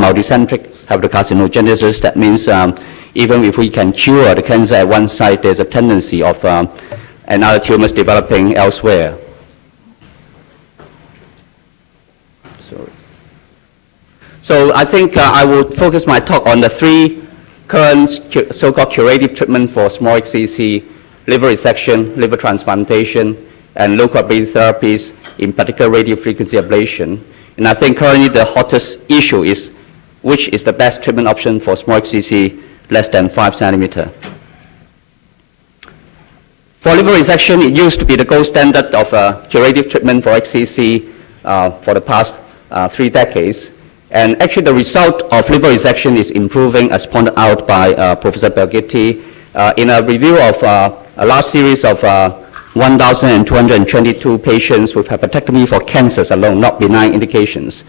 multicentric hepatocarcinogenesis. That means even if we can cure the cancer at one site, there's a tendency of another tumors developing elsewhere. So I think I will focus my talk on the three current so-called curative treatment for small HCC: liver resection, liver transplantation, and local ability therapies, in particular radiofrequency ablation. And I think currently the hottest issue is which is the best treatment option for small HCC less than 5 centimeters. For liver resection, it used to be the gold standard of curative treatment for HCC for the past 3 decades. And actually the result of liver resection is improving, as pointed out by Professor Belgitti. In a review of a large series of 1,222 patients with hepatectomy for cancers alone, not benign indications,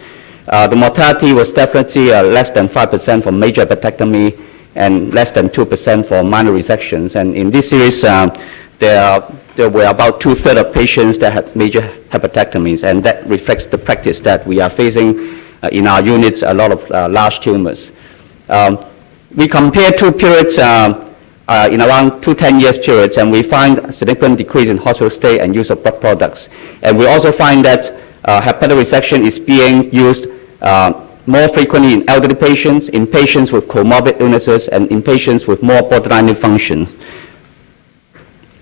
the mortality was definitely less than 5% for major hepatectomy and less than 2% for minor resections. And in this series, there were about 2/3 of patients that had major hepatectomies, and that reflects the practice that we are facing in our units, a lot of large tumors. We compare 2 periods in around 2 10-year periods, and we find a significant decrease in hospital stay and use of blood products. And we also find that hepatic resection is being used more frequently in elderly patients, in patients with comorbid illnesses, and in patients with more borderline function.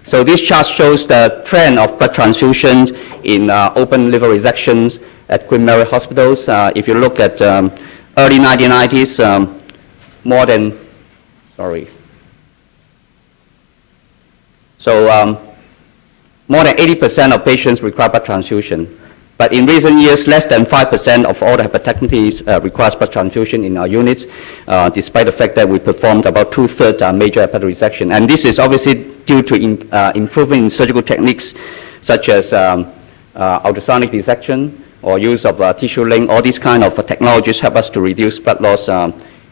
So this chart shows the trend of blood transfusion in open liver resections at Queen Mary hospitals. If you look at early 1990s, more than 80% of patients require blood transfusion. But in recent years, less than 5% of all the hepatectomies requires blood transfusion in our units, despite the fact that we performed about 2/3 major hepatic resection. And this is obviously due to improvement in surgical techniques, such as ultrasonic dissection or use of tissue link. All these kind of technologies help us to reduce blood loss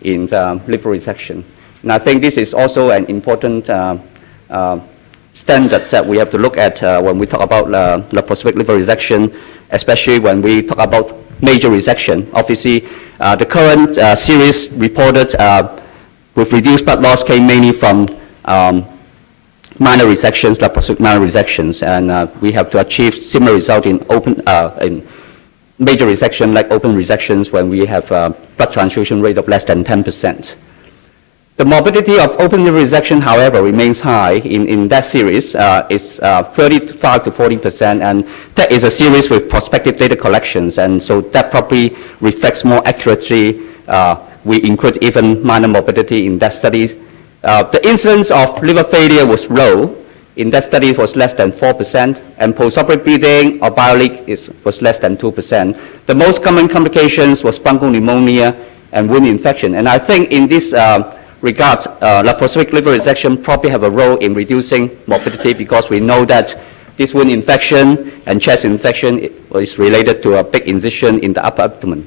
in liver resection. And I think this is also an important standard that we have to look at when we talk about laparoscopic liver resection, especially when we talk about major resection. Obviously, the current series reported with reduced blood loss came mainly from minor resections, laparoscopic minor resections, and we have to achieve similar result in open in major resection, like open resections, when we have a blood transfusion rate of less than 10%. The morbidity of open liver resection, however, remains high in that series. It's 35 to 40%, and that is a series with prospective data collections, and so that probably reflects more accurately. We include even minor morbidity in that study. The incidence of liver failure was low. In that study, it was less than 4%, and postoperative bleeding or bile-leak was less than 2%. The most common complications was bronchopneumonia and wound infection, and I think in this regard, laparoscopic liver resection probably have a role in reducing morbidity, because we know that this wound infection and chest infection is related to a big incision in the upper abdomen.